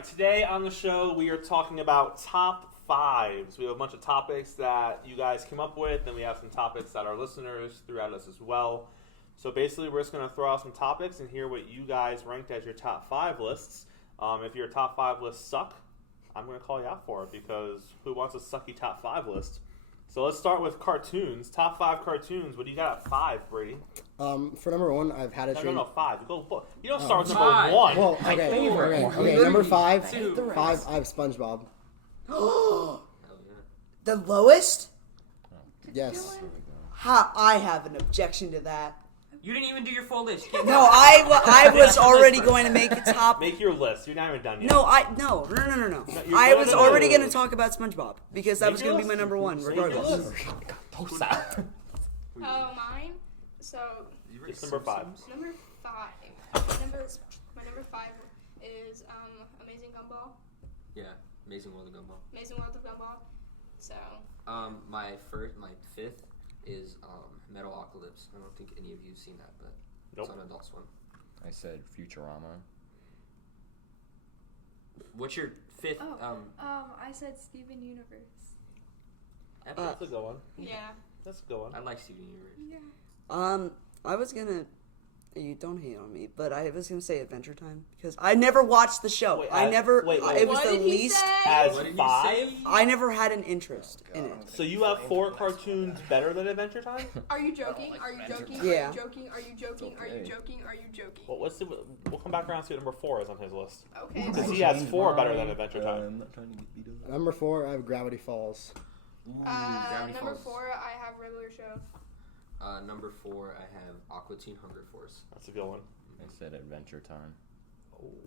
right, today on the show we are talking about top fives. We have a bunch of topics that you guys came up with, and we have some topics that our listeners threw at us as well. So basically, we're just going to throw out some topics and hear what you guys ranked as your top five lists. If your top five lists suck, I'm going to call you out for it, because who wants a sucky top five list? So let's start with cartoons. Top five cartoons. What do you got at five, Brady? For number one, I've had a train. No, five. You don't start with number one. Well, okay. Number five. I have SpongeBob. The lowest? Yes. I have an objection to that. You didn't even do your full list. No, I was already going to make a top. Make your list. You're not even done yet. No. I was already going to talk about SpongeBob because that was going to be my number one, regardless. Mine. So. It's number five. Number five. My number five is Amazing Gumball. Yeah, Amazing World of Gumball. Amazing World of Gumball. So. My fifth is Metalocalypse. I don't think any of you have seen that, but It's on Adult Swim. I said Futurama. What's your fifth? I said Steven Universe. That's a good one. Yeah. That's a good one. I like Steven Universe. Yeah. I was gonna. You don't hate on me, but I was gonna say Adventure Time because I never watched the show. Wait, it was what the did he least. say? As What did you five? say? I never had an interest in it. So you have four cartoons better than Adventure Time? Are you joking? Are you joking? Yeah. Are you joking? Are you joking? Are you joking? Are you joking? Well, we'll come back around to what number four is on his list. Okay. Because he has four better than Adventure Time. I'm not trying to get beat up. Number four, I have Gravity Falls. Gravity Number Falls. 4, I have Regular Show. Number 4, I have Aqua Teen Hunger Force. That's a good one. I said Adventure Time.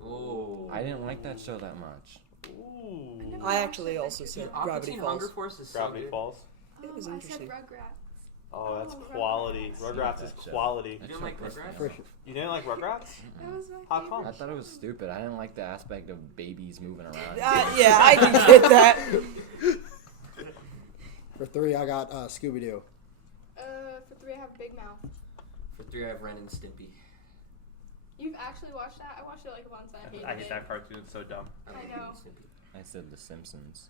Oh. I didn't like that show that much. Ooh. I actually also said Aqua Gravity Teen Falls. Hunger Force is so Gravity good. Falls. It was I said interesting. Rugrats. Oh, that's Oh, quality. Rugrats. Rugrats is That show. quality. You didn't like Rugrats? For- You didn't like Rugrats? That was my How favorite. come? I thought it was stupid. I didn't like the aspect of babies moving around. Yeah, I can get that. For three, I got Scooby-Doo. For 3, I have Big Mouth. For 3, I have Ren and Stimpy. You've actually watched that? I watched it like once. I hated I hate it. that cartoon. It's so dumb. I I like know. Ren and Stimpy. I said The Simpsons.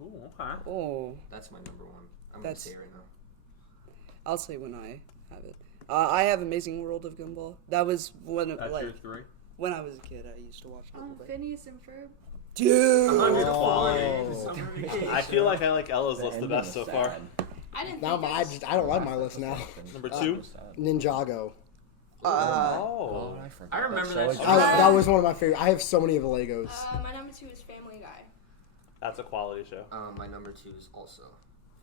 Ooh, okay. Oh, That's my number 1. I'm That's- gonna say it right now. I'll say when I have it. I have Amazing World of Gumball. That was when That's like your three? when I was a kid. I used to watch it a little bit. Phineas and Ferb. Dude. 100 Oh. I feel like I like Ella's list the best so far. I didn't Now think I don't like my list now. Number 2? Ninjago. Oh. I forgot. I remember show. that show. That was one of my favorite. I have so many of the Legos. My number 2 is Family Guy. That's a quality show. My number 2 is also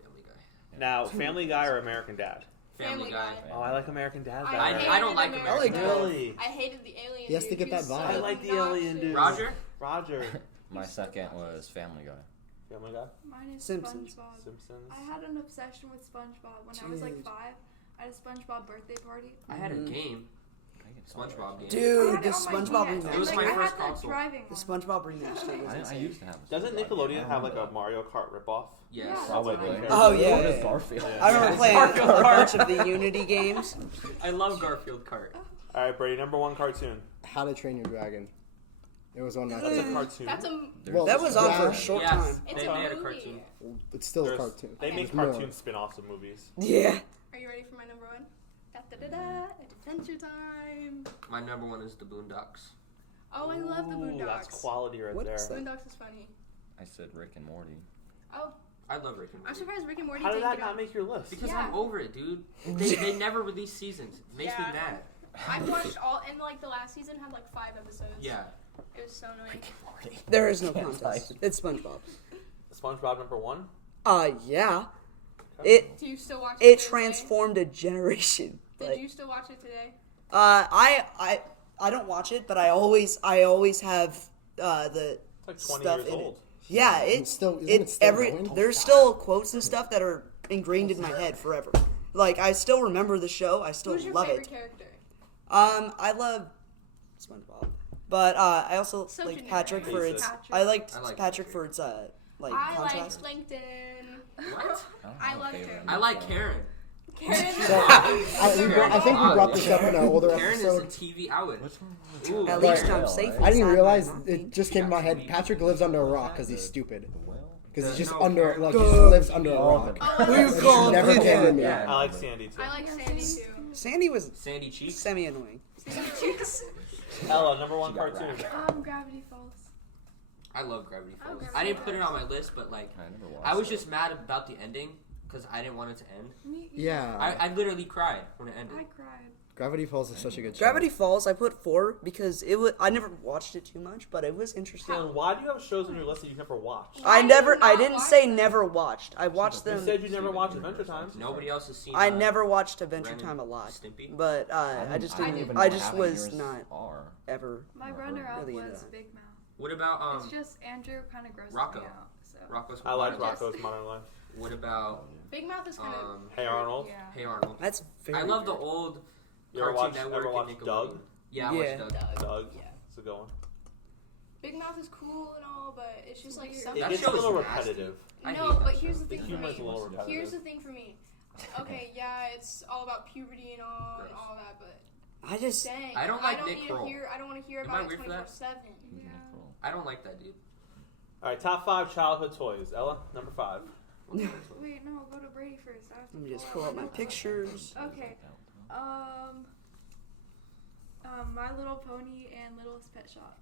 Family Guy. Now, Family Guy or American Dad? Family Guy. Oh, I like American Dad better. I don't like hated American Dad. Really? I hated the alien. He has to dude. get He that was so vibe. I like the alien dude. Roger? Roger. My second was Family Guy. Family Guy? Mine is Simpsons. SpongeBob. Simpsons? I had an obsession with SpongeBob when I was like 5. I had a SpongeBob birthday party. I had a game. SpongeBob game. I Dude, had the it on my SpongeBob DS. remaster. It was Like, my I first had the console. driving The one. SpongeBob remaster was I insane. used to have a Doesn't Family Guy Nickelodeon game. have like a Mario Kart ripoff? Yes. Yeah. Probably. Oh, yeah, What yeah, is yeah. Garfield? Yeah. I remember playing Garfield a Kart. bunch of the Unity games. I love Garfield Kart. Alright, Brady, number 1 cartoon. How to Train Your Dragon. It was on That's a Netflix. cartoon. That's a. Well, That was on for a yeah, short Yes. time. It's They a made a movie. cartoon. It's still a There's- cartoon. They make There's more. cartoon spin-offs of movies. Yeah. Are you ready for my number 1? Da da da da. Adventure Time. My number 1 is the Boondocks. Oh, I love the Ooh, Boondocks. That's quality right What there. is that? Boondocks is funny. I said Rick and Morty. Oh, I love Rick and I'm Morty. surprised Rick and Morty How did didn't that get not on. make your list? Because Yeah. I'm over it, dude. They never release seasons. It makes me Yeah. mad. I've watched all, and like the last season had like 5 episodes. Yeah. It was so annoying. There is no contest. It's SpongeBob. SpongeBob number 1? Yeah. It Do you still watch it? it today? transformed a generation. Did Like, you still watch it today? I don't watch it, but I always have the It's like 20 stuff years in old. it. Yeah, Isn't it's it it's still every going? there's still quotes and stuff that are ingrained in my head forever. Like I still remember the show. I still Who's your love favorite it. character? I love SpongeBob, but I also So like generic. Patrick for Basic. its. Patrick. I liked I like Patrick for its like I contrast. like LinkedIn. What? I love Karen. I like Karen. I think we brought this up in an older Karen is a episode. TV outlet. Ooh. At But least I'm safe. I didn't inside realize my it just came to my head. Patrick lives under a rock because he's stupid. Because he's just No, under, Karen- like, he just lives under a rock. Oh, Who you It call never him? came to me. Yeah. I like Sandy too. I like Sandy too. Sandy was Sandy Cheeks. semi-annoying. Ella, number one She got cartoon. Gravity Falls. I love Gravity Falls. Gravity I didn't put it on my list, but like, I never watched I was it. just mad about the ending because I didn't want it to end. Yeah. I literally cried when it ended. I cried. Gravity Falls is such a good show. Gravity Falls, I put 4 because it was. I never watched it too much, but it was interesting. Dylan, why do you have shows on your list that you never watched? I Why never. did you I not didn't watch say them? never watched. I watched You them. said you never watched Adventure Time. Nobody else has seen. I never watched Adventure Ren and Time a lot, Stimpy? but I just don't didn't. even I know just how was yours not are. ever. My Never runner-up really into was that. Big Mouth. What about It's just Andrew kind of grosses Rocco. me out. So. Rocco's I like Modern Life? Rocco's Modern Life. What about Big Mouth is kind of. Hey Arnold. Yeah. Hey Arnold? That's very. I love the good. old You ever Cartoon watch Network and Doug? Nickelodeon. Yeah, I Yeah. watched Doug. Doug. Yeah. It's a good one. Big Mouth is cool and all, but it's just like It something. That gets a show is little nasty. repetitive. I No, hate that but show. here's the The thing for humor is a me. little repetitive. Here's the thing for me. Okay, yeah, it's all about puberty and all Gross. that, but I just. dang, I don't like Nick need Kroll. to hear. I don't want to hear Am about I it weird for that? 24/7. I don't like that dude. All right, top 5 childhood toys. Ella, number 5. Wait, no, go to Brady first. I have to Let me just pull pull out my notes. pictures. Okay. My Little Pony and Littlest Pet Shop.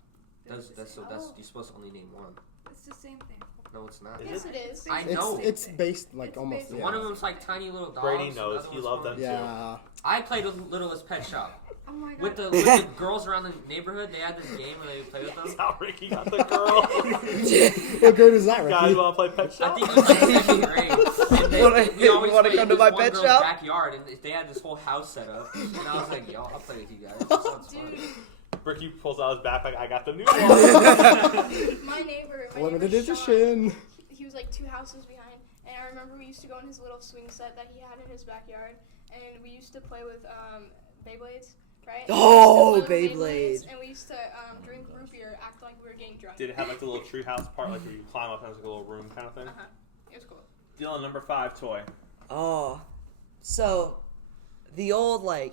They're That's the same. you're supposed to only name one. It's the same thing. No, it's not. Is Yes, it is. I It's know. it's based like It's almost. based- Yeah. One of them's like tiny little dogs. Brady the knows. other He one's loved from- them. Yeah. I played with Littlest Pet Shop. Oh my god. With the girls around the neighborhood, they had this game where they play with them. That's how Ricky got the girl. What grade was that, Guys, Ricky? want to play Pet I Shop? think it was like second grade. And we always wanna played come to with my one pet girl's shop? backyard, and they had this whole house set up. And I was like, yo, I'll play with you guys. This sounds fun. Ricky pulls out his backpack. I got the new one. My neighbor. Limited neighbor Sean, edition. he was like 2 houses behind, and I remember we used to go in his little swing set that he had in his backyard, and we used to play with Beyblades, right? Oh, We used to play with Beyblade. And we used to drink root beer, act like we were getting drunk. Did it have like the little treehouse part, like where you climb up and it was like a little room kind of thing? It was cool. Dylan, number 5 toy. Oh, so the old I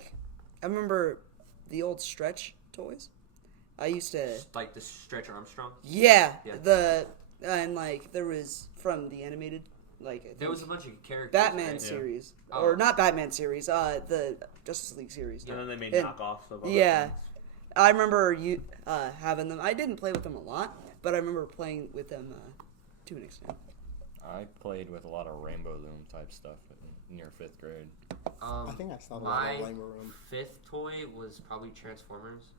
remember the old stretch toys. I used to. Like the Stretch Armstrong. Yeah, Yeah. and there was from the animated I There think was a bunch of characters. Batman right? series Oh. or not Batman series, the Justice League series. And then they made And- knockoffs of other yeah. things. I remember you having them. I didn't play with them a lot, but I remember playing with them to an extent. I played with a lot of Rainbow Loom type stuff near 5th grade. I think I saw the my Rainbow Room. 5th toy was probably Transformers.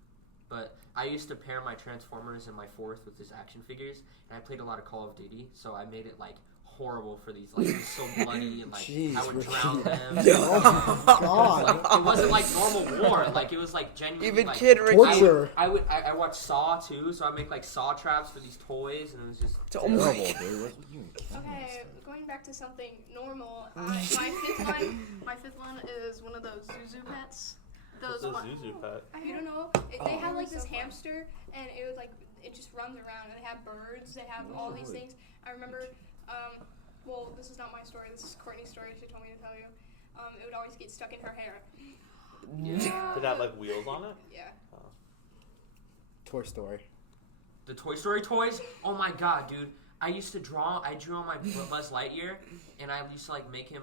But I used to pair my Transformers and my 4th with his action figures, and I played a lot of Call of Duty, so I made it horrible for these it was so bloody and Jeez, I would Ricky. drown them. Oh, God. It wasn't like normal war, it was genuinely Even like, Kid Ricky. Torture. I watched Saw too, so I make Saw traps for these toys, and it was just Oh my Terrible, God. dude. What you Okay, going back to something normal. My fifth one is one of those Zuzu pets. What's Those a one, Zuzu pet? you don't know? They have this hamster, and it was it just runs around, and they have birds. They have all these things. I remember. Well, this is not my story. This is Courtney's story. She told me to tell you. It would always get stuck in her hair. Did it have wheels on it? Yeah. Toy Story. the Toy Story toys. Oh my god, dude! I drew on my Buzz Lightyear, and I used to make him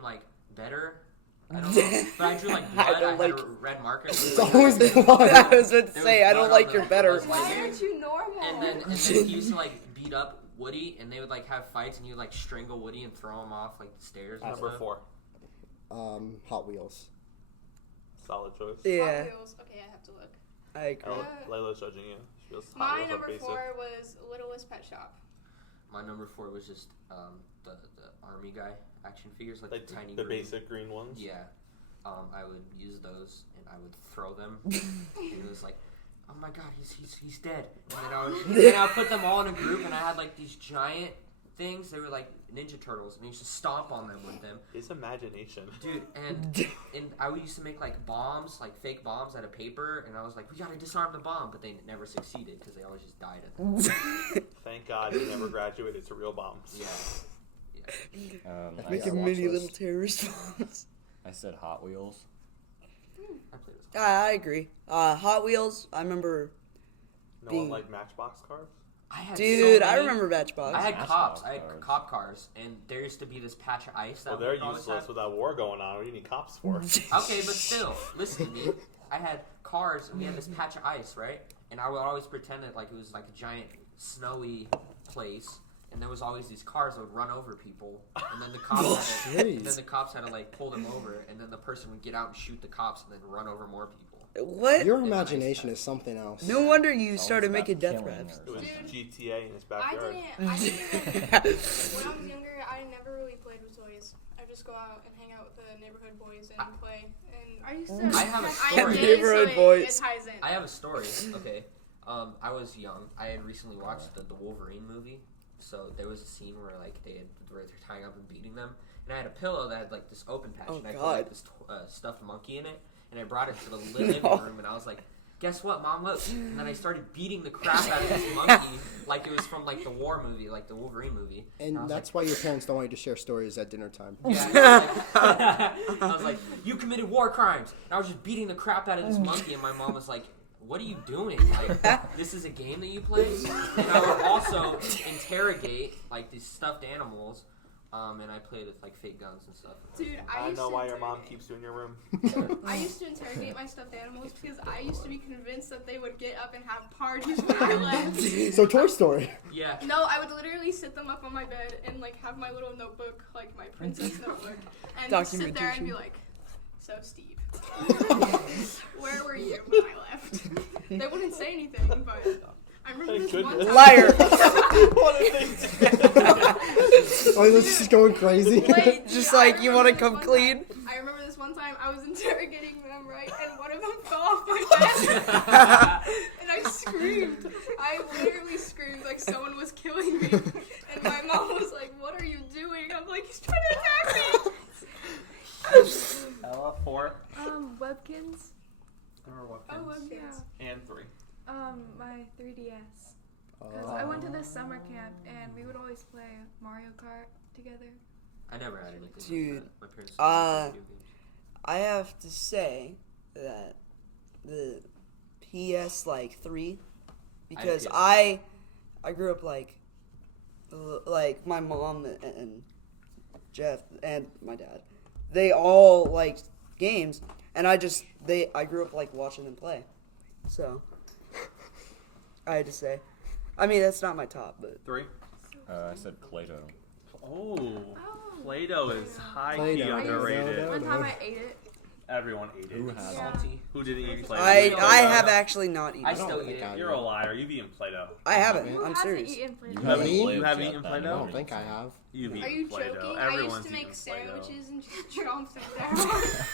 better. I don't know, but I drew blood. I had a red marker. It's always blood. I was about to There say was I don't blood like on your the better. Buzz Lightyear. aren't you normal? And then he used to beat up Woody, and they would have fights, and he would strangle Woody and throw him off the stairs. And Number stuff. 4. Hot Wheels. Solid choice. Yeah, Hot Wheels. Okay, I have to look. I agree. Layla's judging you. She goes, Hot My Wheels are number basic. 4 was Littlest Pet Shop. My number 4 was just the army guy action figures, the tiny the green. basic green ones. Yeah. I would use those and I would throw them, and it was oh my god, he's dead. And then I would put them all in a group, and I had these giant things. They were Ninja Turtles, and I used to stomp on them with them, His imagination. dude. And I used to make bombs, fake bombs out of paper, and I was we gotta disarm the bomb, but they never succeeded because they always just died at them. Thank God he never graduated to real bombs. Yeah. I Make think a I mini watched little this. terrorist bombs. I said Hot Wheels. I played with I agree. Hot Wheels. I remember. No Being- one like Matchbox cars? I had Dude, so I many. remember Matchbox. I had Matchbox cops. I had cars. cop cars, and there used to be this patch of ice that Well, they're we always useless had. with that war going on. What do you need cops for? Okay, but still, listen to me. I had cars, and we had this patch of ice, right? And I would always pretend that like it was like a giant snowy place, and there was always these cars that would run over people, and then the cops had to like pull them over, and then the person would get out and shoot the cops, and then run over more people. What? Your imagination is something else. No wonder you It's started always making about death killing raps. It was Dude, GTA in his I backyard. didn't when I was younger, I never really played with toys. I just go out and hang out with the neighborhood boys and play. And I used to. I have a I am story. gay, Neighborhood so boys. it ties in. I have a story. Okay, I was young. I had recently watched the Wolverine movie. So there was a scene where like where they're tying up and beating them, and I had a pillow that had like this open patch, Oh, and I put God. like this stuffed monkey in it, and I brought it to the living room, and I was like, "Guess what, Mom? Look!" And then I started beating the crap out of this monkey like it was from like the war movie, like the Wolverine movie. And I was that's why your parents don't want you to share stories at dinner time. like, yeah, I was like, "You committed war crimes!" And I was just beating the crap out of this monkey, and my mom was like, "What are you doing? Like, this is a game that you play?" And I would also interrogate like these stuffed animals, and I played with like fake guns and stuff. Dude, I I don't used know to why your mom interrogate- keeps you in your room. I used to interrogate my stuffed animals because I used to be convinced that they would get up and have parties when I left. So Toy Story. Yeah. No, I would literally sit them up on my bed and like have my little notebook, like my princess notebook, and just sit there and be like, "So Steve, where were you when I left?" They wouldn't say anything, but I remember Thank this one goodness. time. Liar. What a thing. Oh, this is going crazy. Wait, Just dude, I like, you wanna remember this come one clean? time- I remember this one time I was interrogating them, right, and one of them fell off my bed, and I screamed. I literally screamed like someone was killing me, and my mom was like, "What are you doing?" I'm like, "He's trying to attack me." Ella, 4. Webkins. Or Oh, okay. Yeah. And 3. My 3DS. Because I went to this summer camp and we would always play Mario Kart together. I never had anything. Dude, like that. My parents. Video games. I have to say that the PS like 3, because PS3. I grew up like my mom and Jeff and my dad, they all liked games, and I grew up like watching them play, so I had to say. I mean, that's not my top, but 3. I said Play-Doh. Oh, Play-Doh is high key Play-Doh. underrated. One time I ate it. Everyone ate it. Who has Yeah. Salty. Who didn't eat I Play-Doh? have actually not eaten. I it. still think eat I it. You're a liar. You've eaten Play-Doh. I haven't. Who I'm hasn't serious. eaten Play-Doh? haven't Me? eaten- you haven't eaten I Play-Doh? don't think I have. You've Are eaten you Play-Doh. joking? I Everyone's used to make eaten Play-Doh. sandwiches and just chomp them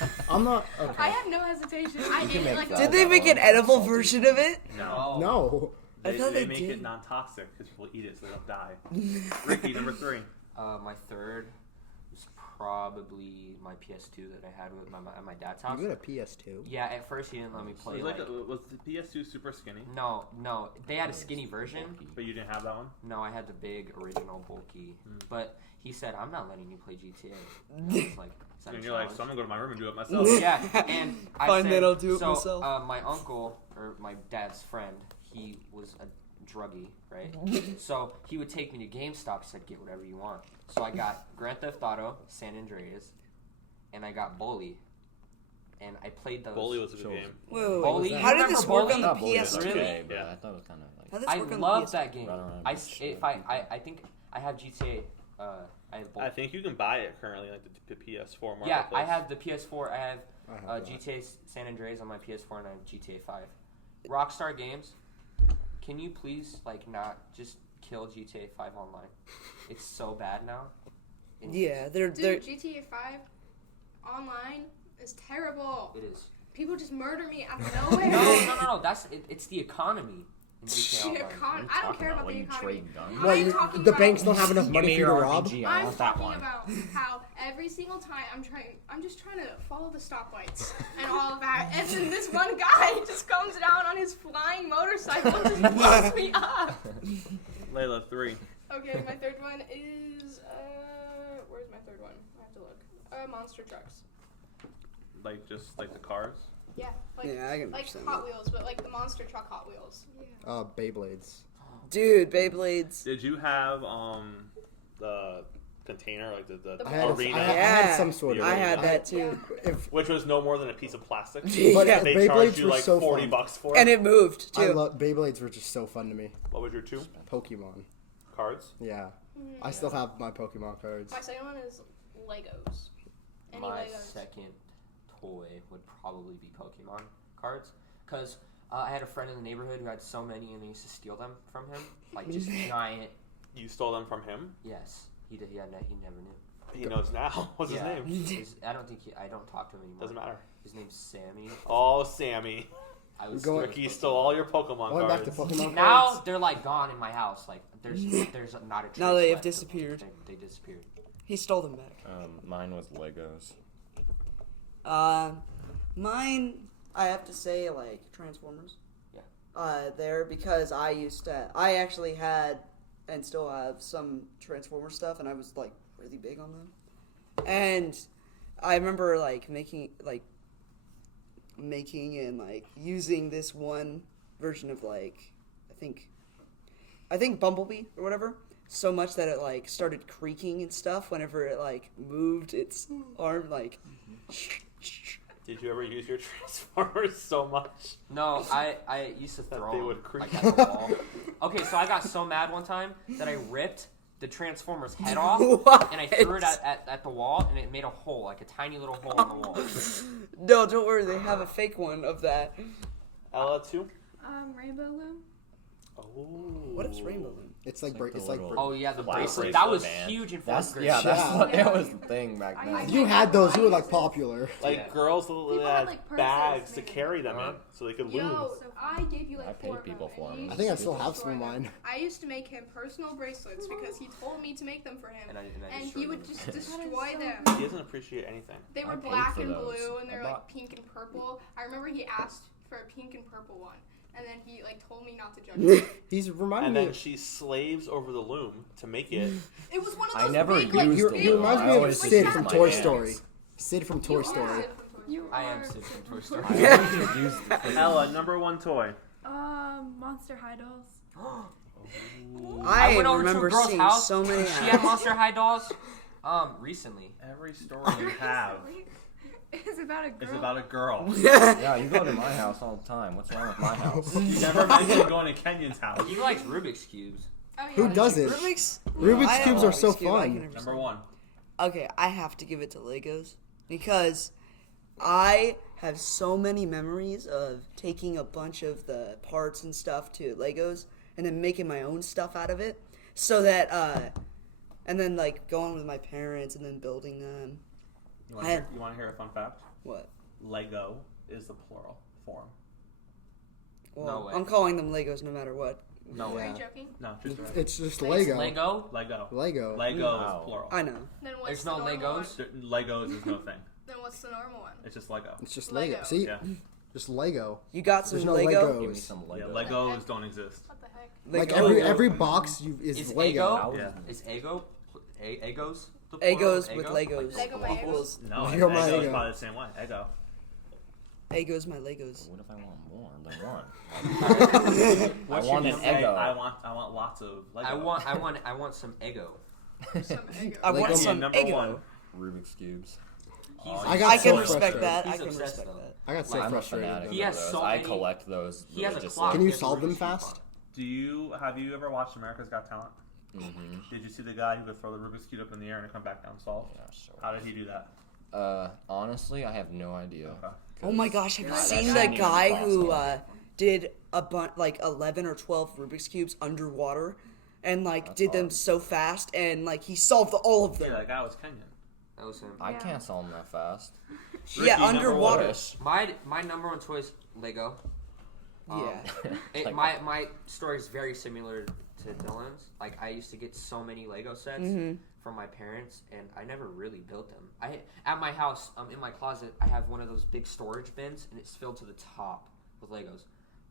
down. I'm not. I Okay. had no hesitation. I can ate it make like that. Did they make an edible version of it? No. No. I They, thought they they make did. it non-toxic because people eat it so they don't die. Ricky, number 3. My third was probably my PS2 that I had with my dad's house. You got a PS2. Yeah, at first he didn't let me play. Was the PS2 super skinny? No, they had a skinny version. But you didn't have that one? No, I had the big original bulky. But he said, "I'm not letting you play GTA." And I was like, "Is that a And you're like, so challenge?" I'm gonna go to my room and do it myself. Yeah, and I Fine, said, then I'll do it so, myself. my uncle, or my dad's friend, he was a druggie, right? So he would take me to GameStop. He said, "Get whatever you want." So I got Grand Theft Auto, San Andreas, and I got Bully. And I played those. Bully was a good Sure. game. Whoa, Bully, how you did remember this work Bully? on the Not Bully, that's PS2? Really? okay, but Yeah. I thought it was kind of How like. did this I work on love the that game. I don't know, I, just if like I think I have GTA. I have both. I think you can buy it currently, like the PS4 marketplace. Yeah, I have the PS4. I have I have that. GTA San Andreas on my PS4, and I have GTA 5. Rockstar Games, can you please not just kill GTA 5 online? It's so bad now. Yeah, they're Dude, GTA 5 online is terrible. It is. People just murder me out of nowhere. No. It's the economy in GTA The Online. I don't care about the economy. Trade guns? I'm Well, talking the about- banks don't have enough money for you to rob. I'm talking about how every single time I'm just trying to follow the stoplights and all of that, and then this one guy just comes down on his flying motorcycle and just blows me up. Layla 3. Okay, my third one is where's my third one? I have to look. Monster trucks. like just like the cars? Yeah, like Yeah, I can like understand Hot that. Wheels, but like the monster truck Hot Wheels. Beyblades. Dude, Beyblades. Did you have the container like the I had, arena, I had some sort of. I had that Yeah. too. which was no more than a piece of plastic? But Yeah. They Beyblades charged you were like so $40 fun. for it. And it moved too. Beyblades were just so fun to me. What was your 2 Pokemon. cards? Yeah. I still have my Pokemon cards. My second one is Legos. Any My Legos? second toy would probably be Pokemon cards, because I had a friend in the neighborhood who had so many, and I used to steal them from him, like just giant. You stole them from him? Yes, he did. He never knew. He knows now. What's his name? I don't talk to him anymore. Doesn't matter. His name's Sammy. Oh, Sammy. I was Going- Ricky stole all your Pokemon Going back cards. to Pokemon now cards. they're like gone in my house. Like there's not a trace Now they have left of them. disappeared. They disappeared. He stole them back. Mine was Legos. Mine, I have to say, like Transformers. Yeah. There because I actually had and still have some Transformer stuff, and I was like really big on them. And I remember like making and like using this one version of like I think Bumblebee or whatever, so much that it like started creaking and stuff whenever it like moved its arm like. Did you ever use your Transformers so much? No, I used to throw they them would creak. like at the wall. Okay, so I got so mad one time that I ripped the Transformer's head off and I threw it at the wall, and it made a hole, like a tiny little hole in the wall. No, don't worry, they have a fake one of that. Ella, 2? Rainbow Loom. Oh. What is Rainbow Loom? It's like like the it's like little- Oh yeah, the Wow, bracelet. bracelet, That was man. huge in That's fourth grade. yeah, that's Yeah. what that was the thing back I- then. I- If you had those, you were like popular. Like Yeah. girls People had had, like, purses bags to made. carry them in so they could Yo, loom. I gave you like I 4 paid people of for them. them. I think I still have some of mine. I used to make him personal bracelets because he told me to make them for him, And I and destroyed he would them. just That is destroy so them. He doesn't appreciate anything. They I were paid black for and those. blue, and I they're bought- like pink and purple. I remember he asked for a pink and purple one, and then he like told me not to judge him. He's reminding And me. then she slaves over the loom to make it. It was one of I those never big, like, used big He reminds I me of always just Sid used from my Toy hands. Story. Sid from Toy You Story. are. You I am are Sid Sid from Toy from Story. I always used the freaking- Ella, number 1 toy. Monster High Dolls. I went over to a remember girl's seeing house. so many. She had Monster High dolls. Recently. Every story you have It's about a girl. is about a girl. Yeah, you go to my house all the time. What's wrong with my house? You never mentioned going to Kenyon's house. He likes Rubik's cubes. Oh, yeah. Who doesn't? Rubik's Rubik's I cubes have are so Rubik's Cube, I can fun. understand. Number 1. Okay, I have to give it to Legos because I have so many memories of taking a bunch of the parts and stuff to Legos and then making my own stuff out of it, so that and then like going with my parents and then building them. You want to hear a fun fact? What? Lego is the plural form. Well, No way. I'm calling them Legos no matter what. No Are way. you joking? No, just It's just It's Lego. Lego? Lego. Lego. Lego Wow. is plural. I know. Then what's There's the no normal Legos? One? Legos is no thing. Then what's the normal one? It's just Lego. It's just Lego. Lego. See? Yeah. Just Lego. You got some There's no Lego? Legos. Give me some Yeah, Legos. Legos don't exist. What the heck? Like Lego. every box is Is Lego. Ego? Yeah. Is Ego? Egos? The plural Egos of with Ego? Legos. Lego my equals No, Lego my Ego is Lego. probably the same way. Ego. Egos my Legos. What if I want more than one? I What want should an you say? Ego. I want lots of Lego. I want some Ego. Some Eggo. I want Lego some number Ego. 1. Rubik's cubes. I got I so can respect frustrated. that. He's I can obsessed, respect though. that. I got so I'm a frustrated. fanatic He of has those. so I many- collect those He has a religiously. clock. Can He you has a solve them Rubik's Cube fast? clock. Have you ever watched America's Got Talent? Mm-hmm. Did you see the guy who could throw the Rubik's Cube up in the air and it come back down solved? Yeah, sure. How did he do that? Honestly, I have no idea. Okay. Oh my gosh, have you That's seen not the even guy who possible. did like 11 or 12 Rubik's Cubes underwater and like That's did them hard. so fast and like he solved all of Yeah, them. that guy was Kenyon. That was him. I Yeah. can't solve them that fast. Yeah, Ricky, number underwater. one. My number 1 toy is Lego. Yeah. It, my story is very similar to Dylan's. Like I used to get so many Lego sets from my parents, and I never really built them. At my house, in my closet, I have one of those big storage bins, and it's filled to the top with Legos.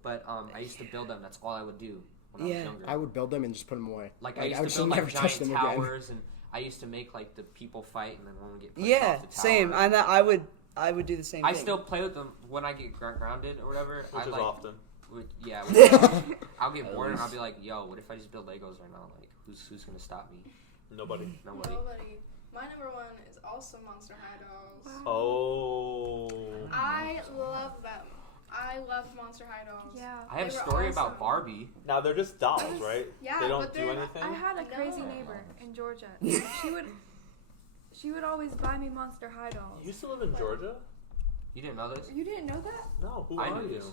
But I used to build them. That's all I would do when I was Yeah. younger. I would build them and just put them away. Like I I used would to just build never like touch giant them again. towers, and I used to make like the people fight, and then one would get pushed Yeah, off the tower. same. I would I would do the same I thing. still play with them when I get grounded or whatever. Which is often. I'll get bored and I'll be like, yo, what if I just build Legos right now? Like, who's gonna stop me? Nobody. Nobody. My number one is also Monster High Dolls. Oh. I love them. I love Monster High Dolls. Yeah. I have a They were story awesome. about Barbie. Now they're just dolls, right? Yeah, they don't but do they're- anything. I had a crazy No. neighbor in Georgia. She would always buy me Monster High Dolls. You used to live in Georgia? You didn't know this? You didn't know that? No. Who I are knew you? this.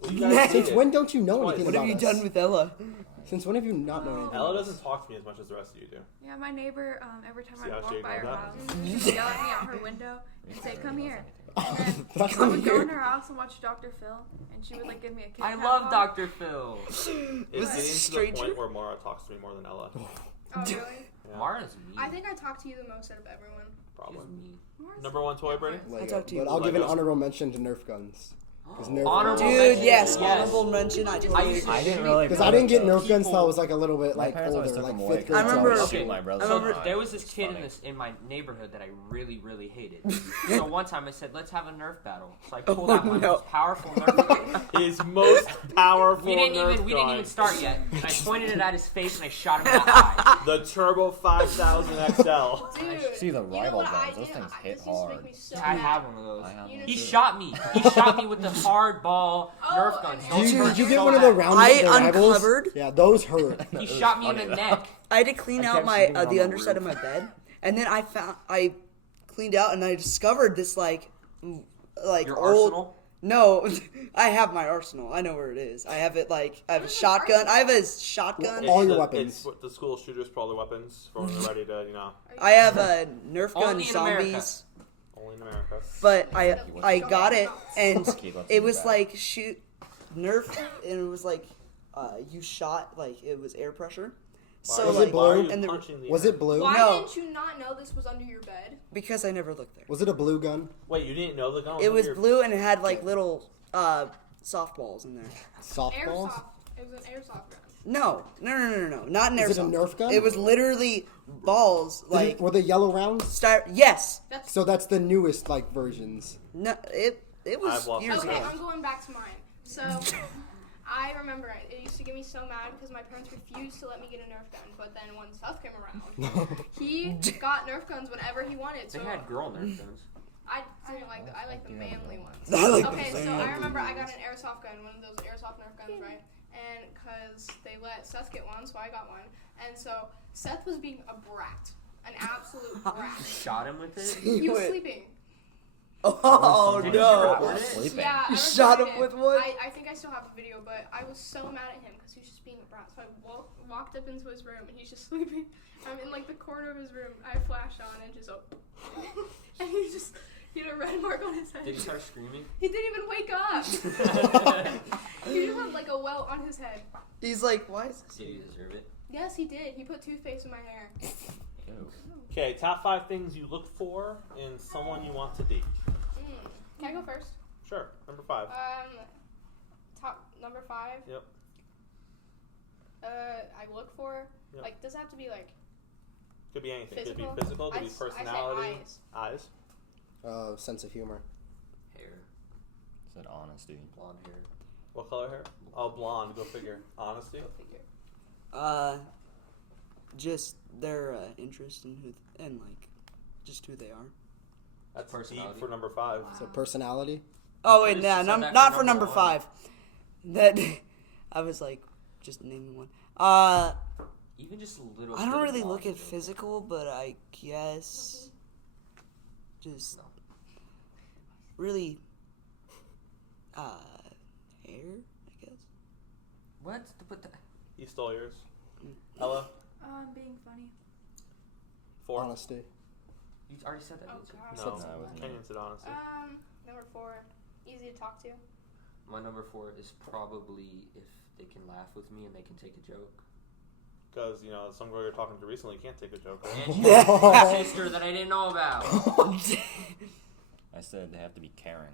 Well, you guys Since dated. when don't you know Twice. anything What about have you us? done with Ella? Since when have you not known anything? Ella about us? doesn't talk to me as much as the rest of you do. Yeah, my neighbor, every time See I how she walk by her ignored house, that? she would yell at me out her window and say, "Come here." That's I would not go in weird. her house and watch Dr. Phil, and she would like give me a Kit I Kat love bar. Dr. Phil. It's Was getting this to the stranger? point where Mara talks to me more than Ella. Oh, really? Yeah, Mara's mean. I think I talk to you the most out of everyone. probably. She's mean. Number one toy, Brady? I talked to you. But I'll give an Legos. honorable mention to Nerf guns. 'Cause Nerf Honorable guns- Dude, mention. yes, Yes. honorable mention. I totally used to I agree. didn't really. Because I didn't get play with Nerf guns those. till I was like a little bit My like parents always older, took like them away. 5th grade. I remember- so Okay, my brother. I remember- there was this It's kid funny. in my neighborhood that I really, really hated. So one time I said, let's have a Nerf battle. So I pulled out my no. most powerful Nerf gun. His most powerful We didn't Nerf gun. even start yet. And I pointed it at his face and I shot him in the eye. The Turbo 5000 XL. Dude, See the you know rival what I guns, those did? things I- hit this used to make hard. me so I mad. have one of those. I have You one know- He too. shot me. He shot me with the hardball Nerf Oh, guns. and- Those Dude, hurt did you so get one of the bad. round I the rivals? uncovered- Yeah, those hurt. He shot me in the funny, though. neck. I had to clean I out kept my sitting on the the underside of roof. my bed, and then I cleaned out and I discovered this like Your old. arsenal? No, I have my arsenal. I know where it is. I have it like I have a What is shotgun. your I have a shotgun. All your the, weapons. It's what the school shooters for all their weapons for when they're ready to, I have a Nerf gun Only in America. zombies, only in America. but I got it and Okay, let's it do was that. like shoot Nerf and it was like you shot like it was air pressure. So Was it like blue? Why are you and the, punching the Was air? it blue? Why No. didn't you not know this was under your bed? because I never looked there. Was it a blue gun? Wait, you didn't know the gun? It was under your- blue and it had like little softballs in there. Softballs? Airsoft. It was an airsoft gun. No, not an airsoft. Is it a Nerf gun? It was literally balls like Were they yellow rounds? yes. That's So that's the newest like versions. No, it I've was lost years okay. ago. I'm going back to mine. So I remember it used to get me so mad because my parents refused to let me get a Nerf gun. But then when Seth came around, he got Nerf guns whenever he wanted. They So had girl Nerf guns. I didn't like I like the manly ones. I like Okay, the so manly I remember I got ones. an airsoft gun, one of those airsoft Nerf guns, right? And because they let Seth get one, so I got one. And so Seth was being a brat, an absolute brat. Shot him with it. He was Wait. sleeping. Oh Did you no! grab it? Sleeping. Yeah, I You shot recorded him it. with what? I think I still have the video, but I was so mad at him because he was just being a brat. So I walked up into his room and he's just sleeping. I'm in like the corner of his room. I flashed on and just and he had a red mark on his head. Did he start screaming? He didn't even wake up. He just had like a welt on his head. He's like, why is this? Did he deserve it? Yes, he did. He put toothpaste in my hair. Ew. Okay, top 5 things you look for in someone you want to date. Can I go first? Sure, number 5. Top number 5. Yep. I look for Yep. like does it have to be like Could be anything. physical? Could be physical, could be I say personality. eyes. Sense of humor. Hair, Said honesty. blonde hair. What color hair? Oh, blonde, go figure. Honesty. Go figure. Just their interest in who and like just who they are. That's deep Personality. for number 5. So personality. Oh You wait, could've nah, said that not for for number number one. 5. That I was like just naming one. Even just a little. I bit don't of really blonde look at hair. physical, but I guess just No. really hair, I guess. What? But You stole yours. Ella, Being funny. 4. Honesty. you already said that. Oh didn't you? god. No, No, it wasn't Kenyon said honesty. Number 4. Easy to talk to. My number 4 is probably if they can laugh with me and they can take a joke. Because, some girl you're talking to recently can't take a joke. Right? And she has a sister that I didn't know about. I said they have to be caring.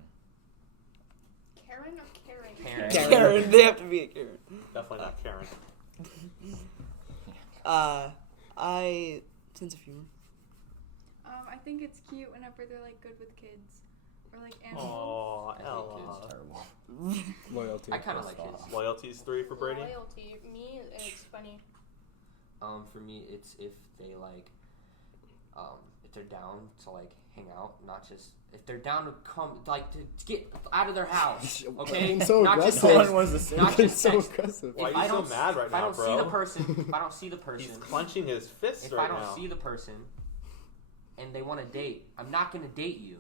Karen or Karen? Karen. Karen, they have to be a Karen. Definitely not Karen. I sense of humor. I think it's cute whenever they're like good with kids. or like animals. Oh, I think Ella. kid's terrible. Loyalty. I kind of like kids. Loyalty's 3 for Brady. Loyalty. Me, it's funny. For me, it's if they like, if they're down to like hang out, not just if they're down to come like to get out of their house. Okay, Getting so not just aggressive. text. was the same. Not Getting just so text. aggressive. Why If are I you so don't- mad right if I now, don't bro? see the person, if I don't see the person, He's clenching his fists if right I don't now. see the person, and they want to date, I'm not gonna date you.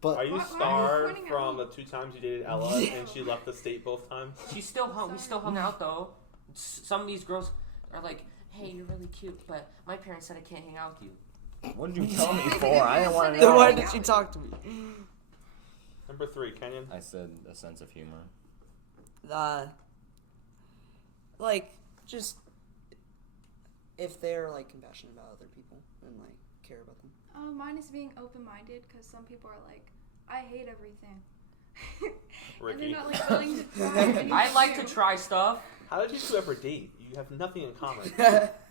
But Are you Why are you scarred pointing at from me? the 2 times you dated Ella and she left the state both times? She's still hung. We still hung out though. Some of these girls are like, "Hey, you're really cute, but my parents said I can't hang out with you." What did you tell me for? I didn't want to Then know. why did she talk to me? Number 3, Kenyon. I said a sense of humor. Like, just if they're like compassionate about other people and like care about them. Mine is being open-minded because some people are like, I hate everything. And Ricky. they're not like willing to try. anything I like to new. try stuff. How did you 2 ever date? You have nothing in common.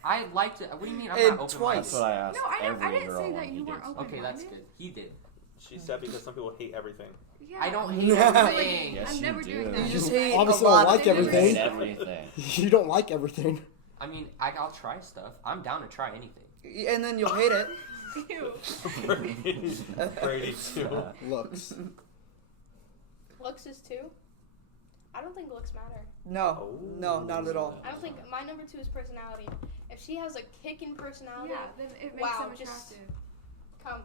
I like to. What do you mean? I'm And not open twice. That's what I asked No, I every didn't girl say when that he you weren't dates. open. Okay, that's good. He did. She said because some people hate everything. Yeah. I don't hate Yeah. everything. Yes, I'm you never do. doing that. You just hate Obviously, a lot I of like things. everything. Everything. you don't like everything. I mean, I'll try stuff. I'm down to try anything. And then you'll hate it. Ew. Brady 2. Looks. Looks is 2. I don't think looks matter. No, no, not at all. I don't think my number 2 is personality. If she has a kicking personality, Yeah, then it makes Wow, them just- attractive. come,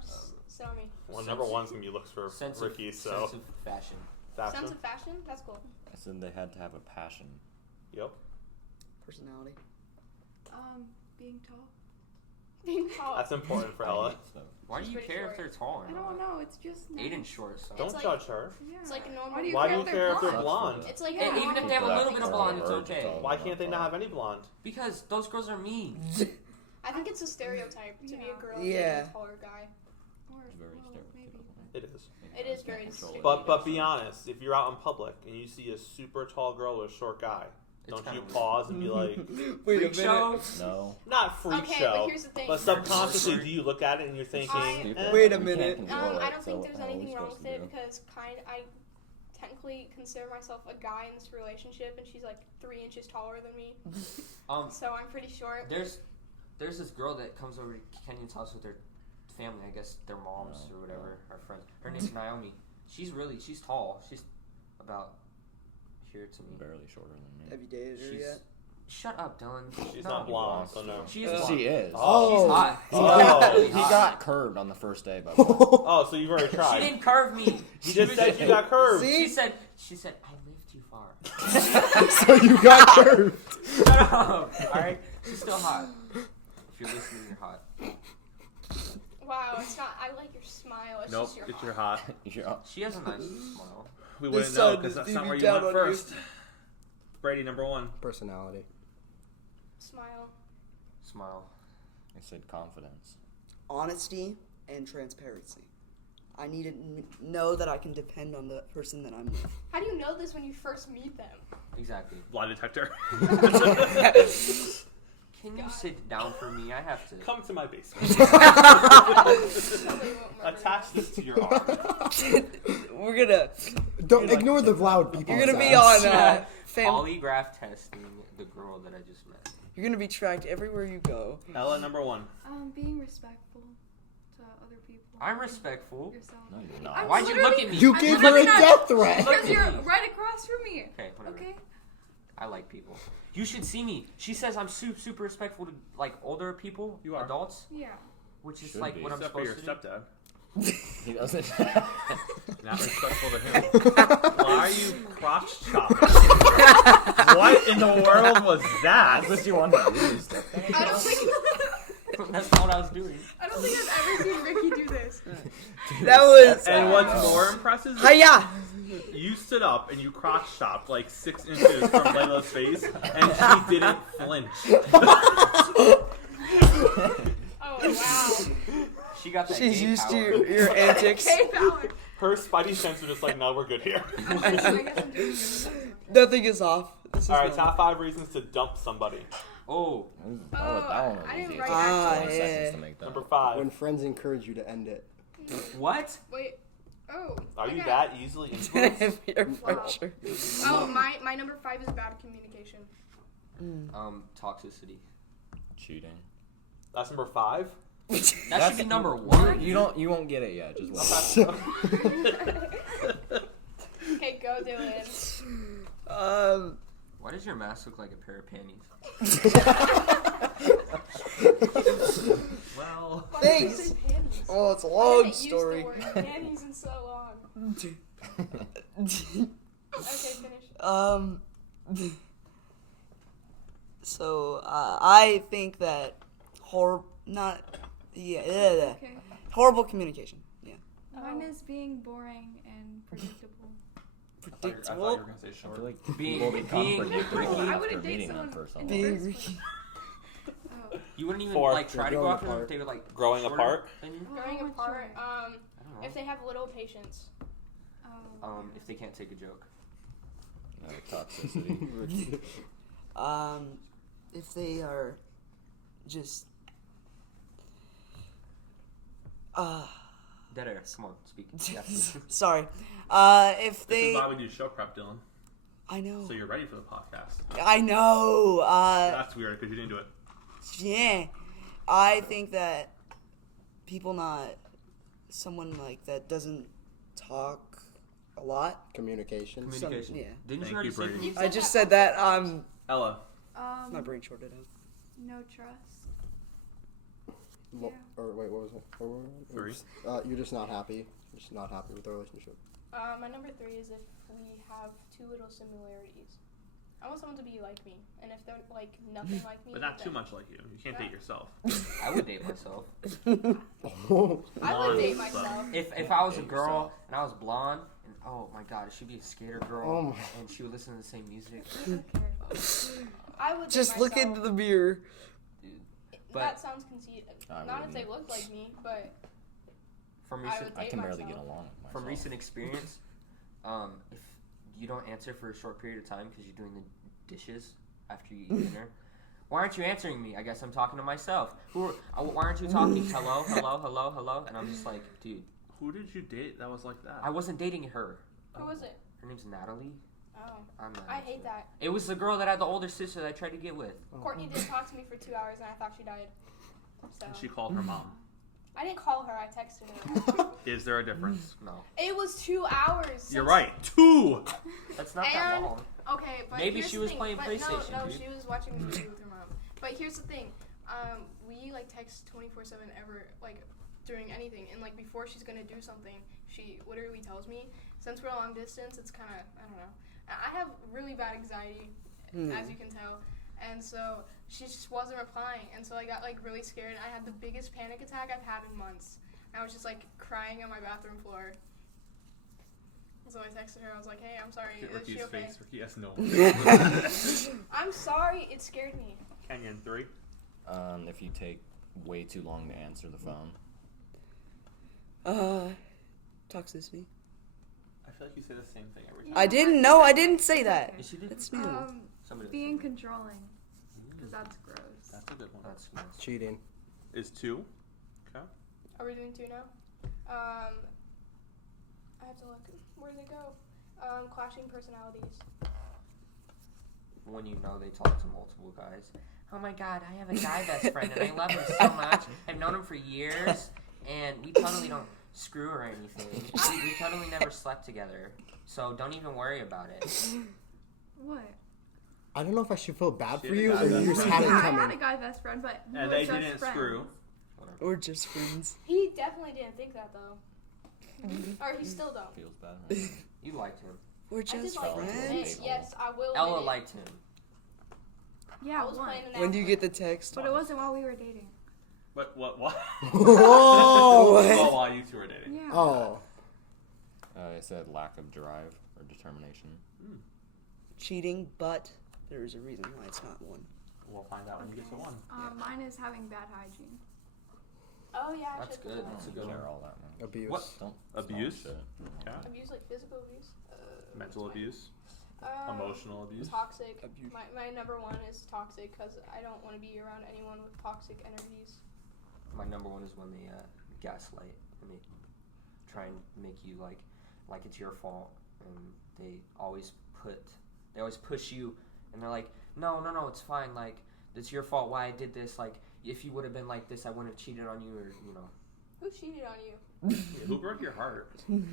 just sit on me. Well, number 1's going to be looks for Sense Ricky, of, so. sense of fashion. Fashion. Sense of fashion, that's cool. I said they had to have a passion. Yep. Personality. Being tall. Being tall. That's important for I Ella. hate stuff. Why do She's you pretty care short. if they're tall or I not? don't know. It's just nice. Aiden's short, so. Don't like- judge her. Yeah. It's like a normal- Why do you Why care do if you they're care if they're Sucks blonde? for the- It's like Yeah. And even if they have a little bit of blonde, it's People that okay. are Why can't they not have any blonde? Because those girls are mean. I think it's a stereotype to be a Yeah. girl Yeah. dating a taller guy. Or, Very well, maybe. stereotypical. It is. It is very Control it. But be honest, if you're out in public and you see a super tall girl with a short guy, It's don't you kinda pause and be like, Wait a Freak minute. show. No. not freak Okay, show, but here's the thing. but subconsciously do you look at it and you're thinking, I- Wait a We minute. can't control I it, don't so think there's how are we anything wrong supposed with to it do? because I technically consider myself a guy in this relationship, and she's like 3 inches taller than me, so I'm pretty short. There's this girl that comes over to Kenyon's house with her family. I guess their moms Oh, or whatever, our friends. Her name's Naomi. She's tall. She's about here to me. Barely shorter than me. Have you dated her She's yet? shut up, Dylan. she's No. not blonde, so no. She is blonde. She is. Oh. She's hot. Oh. He got curved on the first day by Oh, so you've already She tried. didn't curve me. You just said you got curved. See? She said I live too far. So you got curved. Shut up. All right. She's still hot. If you're listening, you're hot. Wow, it's not. I like your smile. It's Nope, just your it's hot. your hot. Yeah. She has a nice smile. We The wouldn't know sun because is that's not beaming where you down went on you. first. Brady, number 1. Personality. Smile. Smile. I said confidence. Honesty and transparency. I need to know that I can depend on the person that I'm with. How do you know this when you first meet them? Exactly. Lie detector. Can you sit down for me? I have to. Come to my basement. Probably won't remember Attach this to your arm. We're gonna. Don't ignore the loud people. You're gonna be sounds. on Polygraph testing the girl that I just met. You're gonna be tracked everywhere you go. Ella, number 1. Being respectful to other people. I'm respectful. Yourself. No, you're not. I'm Why'd you look at me? You I'm gave her a looking at- death threat. Look Because at you're me. right across from me. Okay, whatever. Okay. I like people. You should see me. She says I'm super respectful to like older people, You are. adults, Yeah. which is Should like be. what I'm Except for your supposed to do. stepdad. He doesn't. Not respectful to him. Why are you crotch chopping? What in the world was that? That's what you want to do. I don't think. That's not what I was doing. I don't think I've ever seen Ricky do this. That was. And what's more impressive is Hiya! you stood up and you crotch chopped like 6 inches from Layla's face, and she didn't flinch. Oh wow. She got that. She's gay used power. to your antics. Okay, power. Her spidey sense was just like, no, we're good here. I guess I'm doing this. Nothing is off. This is All right, normal. top 5 reasons to dump somebody. Oh, That one I was didn't easy. write Ah, 20 yeah. seconds to make that. Number 5. When friends encourage you to end it. What? Wait. Oh. Are you okay. that easily influenced? Peer Wow. pressure. Oh, my number 5 is bad communication. Toxicity. Cheating. That's number 5? That should be number 1. You won't get it yet. Just wait. Okay, go Dylan. Why does your mask look like a pair of panties? Well, Why Thanks. did you say panties? Oh, it's a I long haven't story. used the word panties in so long. Okay, finish. So I think that Okay. horrible communication. Yeah. Mine is being boring and predictable. I thought Predictable. you were going to say I short. feel like Being- people become being- predictable I after wouldn't date meeting them someone for so in long. the Being first place. Oh. you wouldn't even Four. like try to go Growing after them if apart. they were like Growing shorter apart? than you? Growing Oh, apart. sure. I don't know. If they have little patience. Oh. If they can't take a joke. Toxicity. If they are just Dead air. Come on, speak. Yeah. sorry. If This they is why we do show prep, Dylan. I know. So you're ready for the podcast. I know. That's weird because you didn't do it. Yeah. I think that people not someone like that doesn't talk a lot. Communication. Communication. Yeah. Didn't Thank you already you, say Brady. communication? I just said that. Ella. My brain shorted out. No trust. Lo- Or wait, what was it? What were we- 3. You're just not happy. You're just not happy with the relationship. My number 3 is if we have too little similarities. I want someone to be like me, and if they're like nothing like me, But not too then- much like you. You can't date yourself. I would date myself. I would date Nonsense. myself. If I was a girl and I was blonde and oh my god, she'd be a skater girl Oh my- and she would listen to the same music. Okay. I would Just date look myself. into the mirror. But- that sounds conceited. I Not if they wouldn't. look like me, but From I recent would I date can barely myself. get along with myself. from recent experience, if you don't answer for a short period of time because you're doing the dishes after you eat dinner, why aren't you answering me? I guess I'm talking to myself. Why aren't you talking? Hello, hello, hello, hello, and I'm just like, dude, Who did you date that was like that? I wasn't dating her. who was it? Her name's Natalie. Oh, I'm not. I hate that. It was the girl that had the older sister that I tried to get with. Courtney didn't talk to me for 2 hours, and I thought she died. So And she called her mom. I didn't call her. I texted her. Is there a difference? No, It was 2 hours. You're since- right. 2! that's not that And- long. Okay, but Maybe here's she the was thing. playing But PlayStation, No, dude. she was watching a movie with her mom. But here's the thing. We like text 24/7 ever, like during anything, and like before she's gonna do something, she literally tells me. Since we're long distance, it's kind of I don't know. I have really bad anxiety, as you can tell, and so she just wasn't replying, and so I got like really scared. And I had the biggest panic attack I've had in months. I was just like crying on my bathroom floor. So I texted her. I was like, "Hey, I'm sorry. Is Ricky's she okay?" face. Ricky has no. I'm sorry. It scared me. Kenyon, 3. If you take way too long to answer the phone. Toxicity. I feel like you say the same thing every time. I didn't know. I didn't say that. Is she did? That's new. Somebody Being controlling. Because that's gross. That's a good one. That's nice. Cheating. Is 2? Okay. Are we doing 2 now? I have to look. Where did it go? Clashing personalities. When you know they talk to multiple guys. Oh my god, I have a guy best friend and I love him so much. I've known him for years and we totally don't screw or anything. We totally never slept together. So don't even worry about it. What? I don't know if I should feel bad She for had a you guy or you best just friend. had it I had a coming. guy best friend, but we And were they just didn't friends. screw. Whatever. Or just friends. He definitely didn't think that though. Or he still don't. Feels bad. Right? You liked him. We're I did just like him. friends. Hey, yes, I will. Ella admit it. liked him. Yeah, I was once. playing an When do you athlete. get the text? But it wasn't while we were dating. What? Whoa! Oh, while you two are dating. Yeah. Oh. I said lack of drive or determination. Cheating, but there is a reason why it's not one. We'll find out when you get to 1. Mine is having bad hygiene. Oh yeah, I That's should good. put That's a that. good one. Share all that, man. Abuse. What? Don't Abuse? Shit. Okay. Abuse, like physical abuse. Mental what's mine? abuse. Emotional abuse. Toxic. Abuse. My number 1 is toxic because I don't want to be around anyone with toxic energies. My number one is when they gaslight me. try and make you like it's your fault, and they always push you, and they're like, no, it's fine, like it's your fault why I did this, like if you would have been like this I wouldn't have cheated on you, or Who cheated on you? Yeah, who broke your heart? Too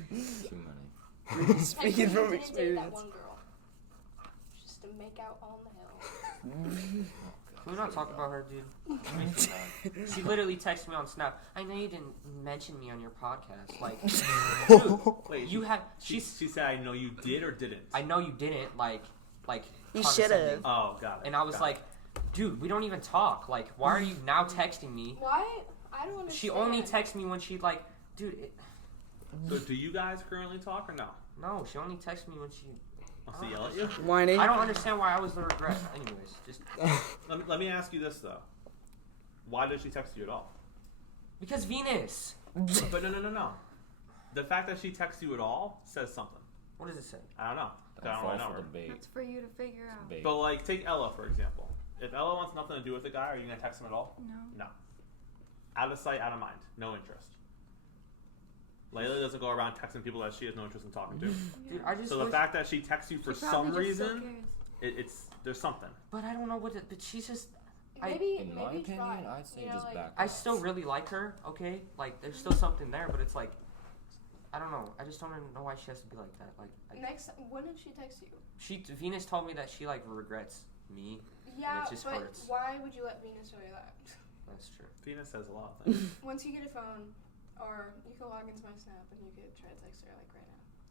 many. Speaking from Didn't date that experience. one girl. Just to make out on the hill. Can we not talk about her, dude? She literally texted me on Snap. I know you didn't mention me on your podcast. Like, dude, Wait, you have. She said, "I know you did or didn't." I know you didn't. Like. You condescending. should've. Oh, got it. And I was like, dude, we don't even talk. Like, why are you now texting me? Why? I don't understand. She only texts me when she like, dude. So, do you guys currently talk or no? No, she only texts me when she. Wants to yell at you? Whining. I don't understand why I was the regret. Anyways, just Let me ask you this though. Why did she text you at all? because Venus. But no. The fact that she texts you at all says something. What does it say? I don't know. I Don't don't fall really know for her. the bait. That's for you to figure out. Bait. But like, take Ella for example. If Ella wants nothing to do with the guy, are you gonna text him at all? No. No. Out of sight, out of mind. No interest. Layla doesn't go around texting people that she has no interest in talking to. Dude, I just. So the wish- fact that she texts you for She probably some just still reason, cares. it's there's something. But I don't know what. But she's just. Maybe, In my maybe opinion, try. I'd say You know, just like, back I off. still really like her. Okay, like there's still something there, but it's like. I don't know. I just don't know why she has to be like that. Like. When did she text you? Venus told me that she like regrets me. Yeah, it just but hurts. why would you let Venus tell you that? That's true. Venus says a lot of things. Once you get a phone, or you can log into my Snap and you could try to text her like right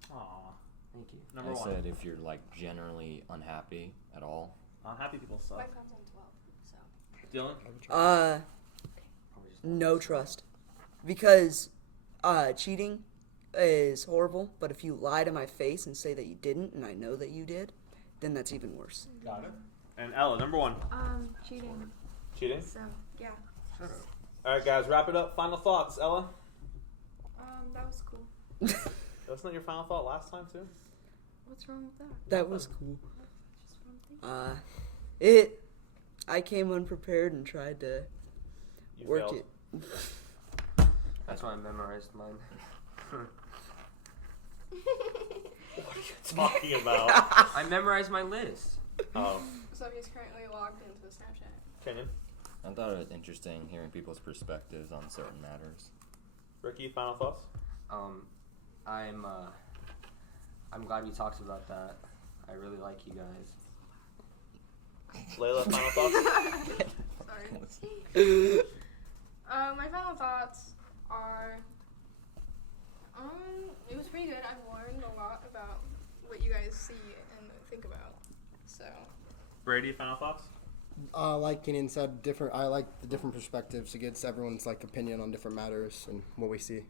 now. Aw. Thank you. Number I one. said if you're like generally unhappy at all, Unhappy people My suck. phone's on 12, so. Dylan? Probably just No trust. Because cheating is horrible, but if you lie to my face and say that you didn't and I know that you did, then that's even worse. Got it. And Ella, number one. Cheating. Cheating? So, yeah. Shut up. Alright guys, wrap it up. Final thoughts. Ella? That was cool. That's not your final thought last time too? What's wrong with that? That was cool. Just what I'm thinking. I came unprepared and tried to You work failed. it. That's why I memorized mine. What are you talking about? I memorized my list. Oh. So he's currently logged into Snapchat. Kenyon? I thought it was interesting hearing people's perspectives on certain matters. Ricky, final thoughts? I'm glad we talked about that. I really like you guys. Layla, final thoughts? Sorry. My final thoughts are, it was pretty good. I've learned a lot about what you guys see and think about. So. Brady, final thoughts? Like Kenyon said, I like the different perspectives. It gets everyone's like opinion on different matters and what we see.